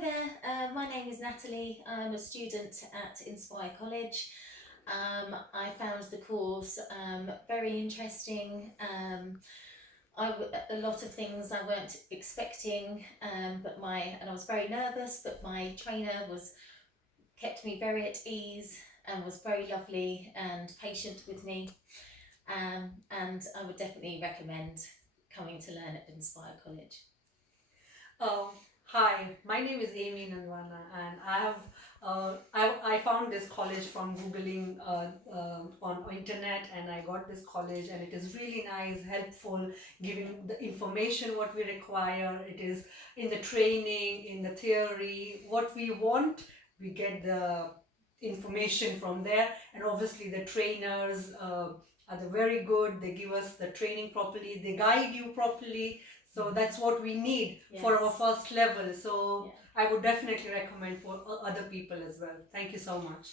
Hello there, my name is Natalie. I'm a student at Inspire College. I found the course very interesting. A lot of things I weren't expecting, and I was very nervous, but my trainer kept me very at ease and was very lovely and patient with me. And I would definitely recommend coming to learn at Inspire College. Uh, Hi, my name is Amy Nandwana, and I found this college from googling on internet, and I got this college, and it is really nice, helpful, giving the information what we require. It is in the training, in the theory, what we want, we get the information from there, and obviously the trainers are very good. They give us the training properly, they guide you properly. So that's what we need for our first level. So I would definitely recommend for other people as well. Thank you so much.